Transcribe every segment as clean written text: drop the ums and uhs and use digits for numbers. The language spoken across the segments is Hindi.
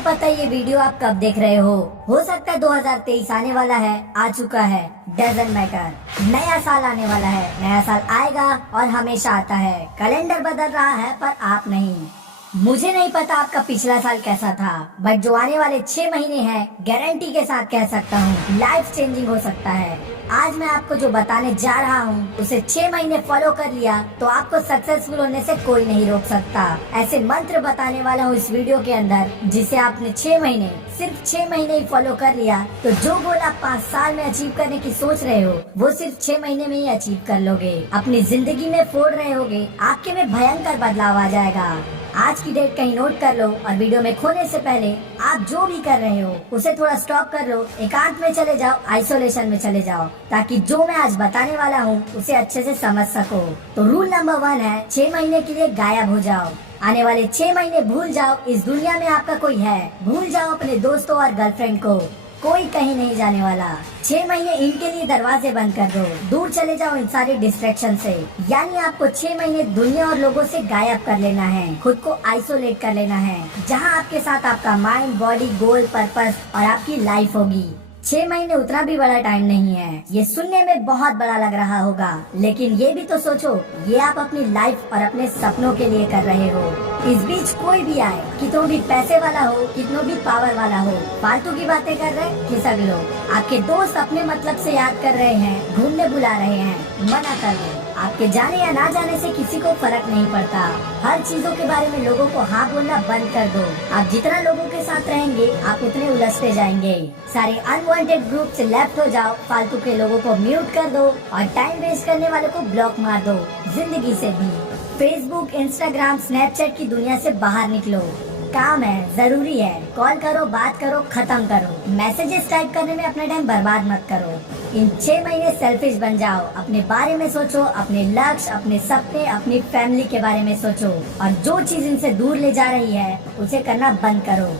नहीं पता ये वीडियो आप कब देख रहे हो सकता है 2023 आने वाला है, आ चुका है, डजंट मैटर। नया साल आने वाला है, नया साल आएगा और हमेशा आता है। कैलेंडर बदल रहा है पर आप नहीं। मुझे नहीं पता आपका पिछला साल कैसा था, बट जो आने वाले 6 महीने हैं गारंटी के साथ कह सकता हूँ लाइफ चेंजिंग हो सकता है। आज मैं आपको जो बताने जा रहा हूँ उसे 6 महीने फॉलो कर लिया तो आपको सक्सेसफुल होने से कोई नहीं रोक सकता। ऐसे मंत्र बताने वाला हूँ इस वीडियो के अंदर जिसे आपने 6 महीने, सिर्फ 6 महीने ही फॉलो कर लिया तो जो गोल आप 5 साल में अचीव करने की सोच रहे हो वो सिर्फ 6 महीने में ही अचीव कर लोगे। अपनी जिंदगी में फोड़ रहे होगे, आपके में भयंकर बदलाव आ जाएगा। आज की डेट कहीं नोट कर लो और वीडियो में खोने से पहले आप जो भी कर रहे हो उसे थोड़ा स्टॉप कर लो, एकांत में चले जाओ, आइसोलेशन में चले जाओ, ताकि जो मैं आज बताने वाला हूँ उसे अच्छे से समझ सको। तो रूल नंबर 1 है 6 महीने के लिए गायब हो जाओ। आने वाले 6 महीने भूल जाओ इस दुनिया में आपका कोई है, भूल जाओ अपने दोस्तों और गर्लफ्रेंड को, कोई कहीं नहीं जाने वाला। 6 महीने इनके लिए दरवाजे बंद कर दो, दूर चले जाओ इन सारे डिस्ट्रैक्शन से। यानी आपको 6 महीने दुनिया और लोगों से गायब कर लेना है, खुद को आइसोलेट कर लेना है, जहां आपके साथ आपका माइंड, बॉडी, गोल, पर्पस और आपकी लाइफ होगी। 6 महीने उतना भी बड़ा टाइम नहीं है। ये सुनने में बहुत बड़ा लग रहा होगा, लेकिन ये भी तो सोचो, ये आप अपनी लाइफ और अपने सपनों के लिए कर रहे हो। इस बीच कोई भी आए, कितनों भी पैसे वाला हो, कितनों भी पावर वाला हो, फालतू की बातें कर रहे खिसक लो। आपके दोस्त अपने मतलब से याद कर रहे हैं, घूमने बुला रहे हैं, मना कर दो। आपके जाने या ना जाने से किसी को फर्क नहीं पड़ता। हर चीजों के बारे में लोगों को हाँ बोलना बंद कर दो। आप जितना लोगों के साथ रहेंगे आप उतने उलझते जाएंगे। सारे अनवांटेड ग्रुप से लेफ्ट हो जाओ, फालतू के लोगों को म्यूट कर दो और टाइम वेस्ट करने वालों को ब्लॉक मार दो। जिंदगी से भी फेसबुक, इंस्टाग्राम, स्नैपचैट की दुनिया से बाहर निकलो। काम है, जरूरी है, कॉल करो, बात करो, खत्म करो। मैसेजेस टाइप करने में अपना टाइम बर्बाद मत करो। इन 6 महीने सेल्फिश बन जाओ, अपने बारे में सोचो, अपने लक्ष्य, अपने सपने, अपनी फैमिली के बारे में सोचो और जो चीज इनसे दूर ले जा रही है उसे करना बंद करो।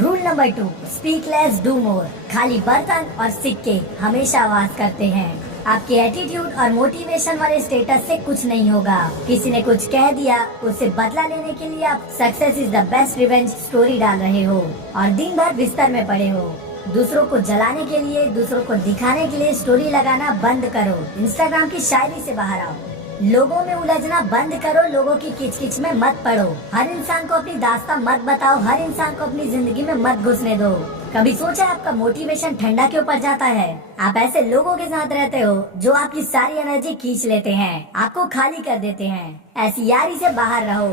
Rule number 2, speak less do more. खाली बर्तन और सिक्के हमेशा आवाज करते हैं। आपके एटीट्यूड और मोटिवेशन वाले स्टेटस से कुछ नहीं होगा। किसी ने कुछ कह दिया, उससे बदला लेने के लिए आप success is the best revenge story डाल रहे हो और दिन भर बिस्तर में पड़े हो। दूसरों को जलाने के लिए, दूसरों को दिखाने के लिए स्टोरी लगाना बंद करो। इंस्टाग्राम की शायरी से बाहर आओ। लोगों में उलझना बंद करो, लोगों की किचकिच में मत पड़ो। हर इंसान को अपनी दास्तां मत बताओ, हर इंसान को अपनी जिंदगी में मत घुसने दो। कभी सोचा आपका मोटिवेशन ठंडा क्यों पड़ जाता है? आप ऐसे लोगों के साथ रहते हो जो आपकी सारी एनर्जी खींच लेते हैं, आपको खाली कर देते हैं। ऐसी यारी से बाहर रहो।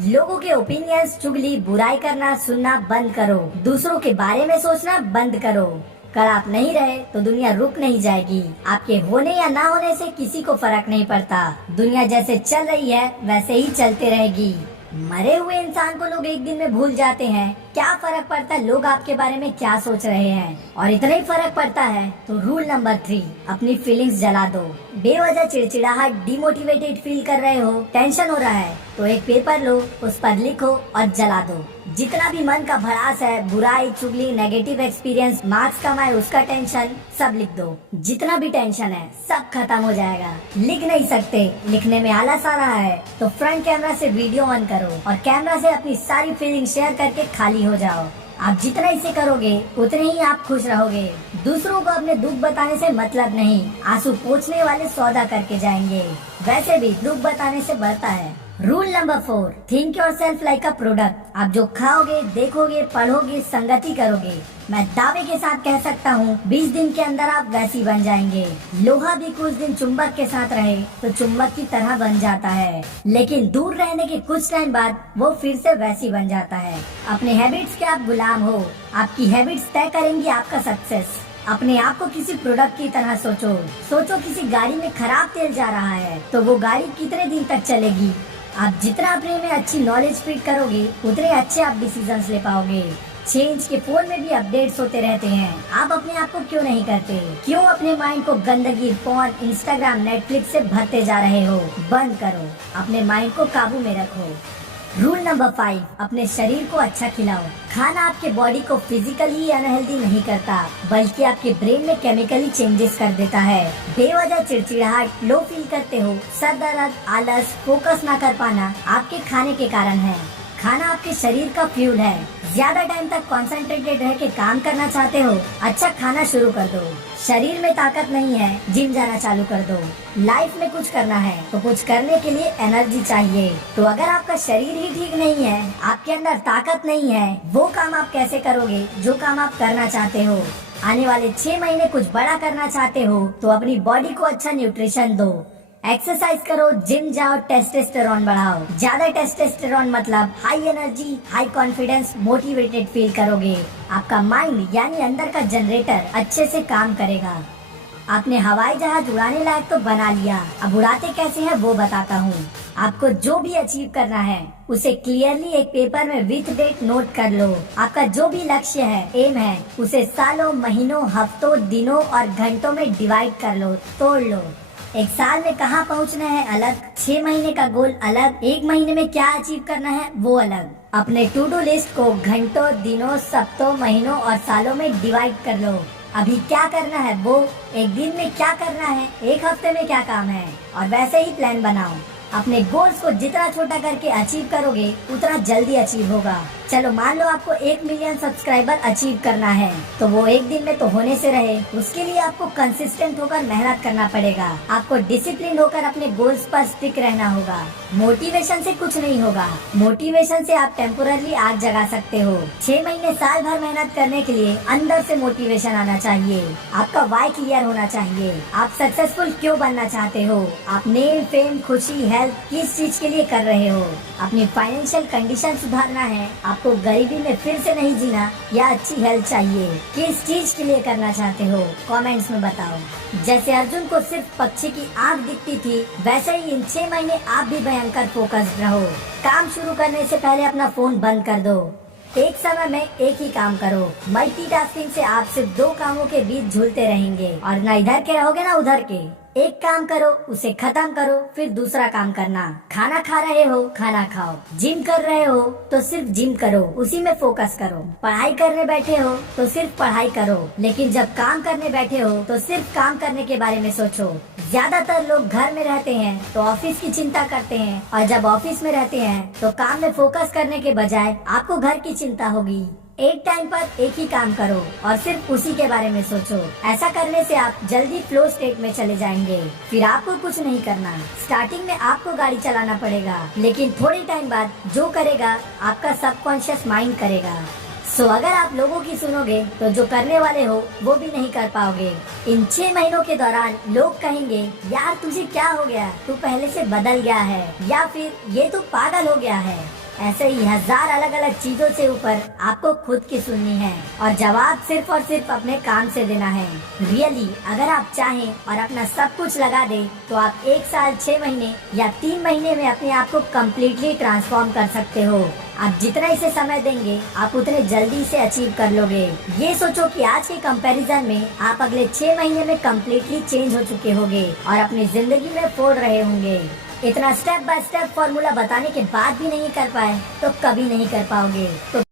लोगों के ओपिनियंस, चुगली, बुराई करना, सुनना बंद करो। दूसरों के बारे में सोचना बंद करो। कल आप नहीं रहे तो दुनिया रुक नहीं जाएगी। आपके होने या ना होने से किसी को फर्क नहीं पड़ता। दुनिया जैसे चल रही है वैसे ही चलते रहेगी। मरे हुए इंसान को लोग एक दिन में भूल जाते हैं, क्या फर्क पड़ता है लोग आपके बारे में क्या सोच रहे हैं। और इतना ही फर्क पड़ता है तो रूल नंबर 3, अपनी फीलिंग्स जला दो। बेवजह चिड़चिड़ाहट, डिमोटिवेटेड फील कर रहे हो, टेंशन हो रहा है तो एक पेपर लो, उस पर लिखो और जला दो। जितना भी मन का भड़ास है, बुराई, चुगली, नेगेटिव एक्सपीरियंस, मार्क्स कम आए उसका टेंशन, सब लिख दो। जितना भी टेंशन है सब खत्म हो जाएगा। लिख नहीं सकते, लिखने में आलस आ रहा है तो फ्रंट कैमरा से वीडियो ऑन करो और कैमरा से अपनी सारी फीलिंग शेयर करके खाली हो जाओ। आप जितना इसे करोगे उतने ही आप खुश रहोगे। दूसरों को अपने दुख बताने से मतलब नहीं, आंसू पोंछने वाले सौदा करके जाएंगे। वैसे भी दुख बताने से बढ़ता है। Rule number 4, think yourself like a product. आप जो खाओगे, देखोगे, पढ़ोगे, संगति करोगे, मैं दावे के साथ कह सकता हूँ 20 दिन के अंदर आप वैसी बन जाएंगे। लोहा भी कुछ दिन चुंबक के साथ रहे तो चुंबक की तरह बन जाता है, लेकिन दूर रहने के कुछ टाइम बाद वो फिर से वैसी बन जाता है। अपने हैबिट्स के आप गुलाम हो। आपकी हैबिट्स तय करेंगी आपका सक्सेस। अपने आप को किसी प्रोडक्ट की तरह सोचो। सोचो किसी गाड़ी में खराब तेल जा रहा है तो वो गाड़ी कितने दिन तक चलेगी। आप जितना अपने में अच्छी नॉलेज फीड करोगे उतने अच्छे आप डिसीजंस ले पाओगे। 6 इंच के फोन में भी अपडेट्स होते रहते हैं, आप अपने आप को क्यों नहीं करते? क्यों अपने माइंड को गंदगी, फोन, इंस्टाग्राम, नेटफ्लिक्स से भरते जा रहे हो? बंद करो, अपने माइंड को काबू में रखो। रूल नंबर 5, अपने शरीर को अच्छा खिलाओ। खाना आपके बॉडी को फिजिकली अनहेल्दी नहीं करता, बल्कि आपके ब्रेन में केमिकली चेंजेस कर देता है। बेवजह चिड़चिड़ाहट, लो फील करते हो, सर दर्द, आलस, फोकस ना कर पाना आपके खाने के कारण है। खाना आपके शरीर का फ्यूल है। ज्यादा टाइम तक कंसंट्रेटेड रह के काम करना चाहते हो, अच्छा खाना शुरू कर दो। शरीर में ताकत नहीं है, जिम जाना चालू कर दो। लाइफ में कुछ करना है तो कुछ करने के लिए एनर्जी चाहिए। तो अगर आपका शरीर ही ठीक नहीं है, आपके अंदर ताकत नहीं है, वो काम आप कैसे करोगे जो काम आप करना चाहते हो। आने वाले 6 महीने कुछ बड़ा करना चाहते हो तो अपनी बॉडी को अच्छा न्यूट्रिशन दो, एक्सरसाइज करो, जिम जाओ, टेस्टोस्टेरोन बढ़ाओ। ज्यादा टेस्टोस्टेरोन मतलब high energy, high confidence, motivated feel करोगे। आपका माइंड यानी अंदर का जनरेटर अच्छे से काम करेगा। आपने हवाई जहाज उड़ाने लायक तो बना लिया, अब उड़ाते कैसे हैं वो बताता हूँ। आपको जो भी अचीव करना है उसे क्लियरली एक पेपर में विथ डेट नोट कर लो। आपका जो भी लक्ष्य है, एम है, उसे सालों, महीनों, हफ्तों, दिनों और घंटों में डिवाइड कर लो, तोड़ लो। एक साल में कहाँ पहुँचना है अलग, 6 महीने का गोल अलग, 1 महीने में क्या अचीव करना है वो अलग। अपने टू डू लिस्ट को घंटों, दिनों, सप्ताहों, महीनों और सालों में डिवाइड कर लो। अभी क्या करना है वो, एक दिन में क्या करना है, एक हफ्ते में क्या काम है, और वैसे ही प्लान बनाओ। अपने गोल्स को जितना छोटा करके अचीव करोगे उतना जल्दी अचीव होगा। चलो मान लो आपको 1 मिलियन सब्सक्राइबर अचीव करना है, तो वो एक दिन में तो होने से रहे, उसके लिए आपको कंसिस्टेंट होकर मेहनत करना पड़ेगा। आपको डिसिप्लिन होकर अपने गोल्स पर स्टिक रहना होगा। मोटिवेशन से कुछ नहीं होगा। मोटिवेशन से आप टेम्पोररी आग जगा सकते हो। 6 महीने, साल भर मेहनत करने के लिए अंदर से मोटिवेशन आना चाहिए। आपका वाई क्लियर होना चाहिए। आप सक्सेसफुल क्यों बनना चाहते हो? आप नेम, फेम, खुशी, हेल्थ किस चीज के लिए कर रहे हो? अपनी फाइनेंशियल कंडीशन सुधारना है, आपको गरीबी में फिर से नहीं जीना, या अच्छी हेल्थ चाहिए? किस चीज के लिए करना चाहते हो कमेंट्स में बताओ। जैसे अर्जुन को सिर्फ पक्षी की आंख दिखती थी, वैसे ही इन 6 महीने आप भी भयंकर फोकस्ड रहो। काम शुरू करने से पहले अपना फोन बंद कर दो। एक समय में एक ही काम करो। मल्टीटास्किंग से आप सिर्फ 2 कामों के बीच झूलते रहेंगे और न इधर के रहोगे ना उधर के। एक काम करो, उसे खत्म करो, फिर दूसरा काम करना। खाना खा रहे हो, खाना खाओ। जिम कर रहे हो तो सिर्फ जिम करो, उसी में फोकस करो। पढ़ाई करने बैठे हो तो सिर्फ पढ़ाई करो, लेकिन जब काम करने बैठे हो तो सिर्फ काम करने के बारे में सोचो। ज्यादातर लोग घर में रहते हैं तो ऑफिस की चिंता करते हैं, और जब ऑफिस में रहते हैं तो काम में फोकस करने के बजाय आपको घर की चिंता होगी। एक टाइम पर एक ही काम करो और सिर्फ उसी के बारे में सोचो। ऐसा करने से आप जल्दी फ्लो स्टेट में चले जाएंगे। फिर आपको कुछ नहीं करना। स्टार्टिंग में आपको गाड़ी चलाना पड़ेगा, लेकिन थोड़े टाइम बाद जो करेगा आपका सबकॉन्शियस माइंड करेगा। सो अगर आप लोगों की सुनोगे तो जो करने वाले हो वो भी नहीं कर पाओगे। इन 6 महीनों के दौरान लोग कहेंगे, यार तुझे क्या हो गया, तू पहले से बदल गया है, या फिर ये तो पागल हो गया है। ऐसे ही 1000 अलग अलग चीजों से ऊपर आपको खुद की सुननी है, और जवाब सिर्फ और सिर्फ अपने काम से देना है। रियली अगर आप चाहें और अपना सब कुछ लगा दे तो आप 1 साल, 6 महीने या 3 महीने में अपने आप को कम्प्लीटली ट्रांसफॉर्म कर सकते हो। आप जितना इसे समय देंगे आप उतने जल्दी से अचीव कर लोगे। ये सोचो कि आज के कंपैरिजन में आप अगले 6 महीने में कम्प्लीटली चेंज हो चुके होंगे और अपनी जिंदगी में फोड़ रहे होंगे। इतना स्टेप बाय स्टेप फॉर्मूला बताने के बाद भी नहीं कर पाए तो कभी नहीं कर पाओगे। तो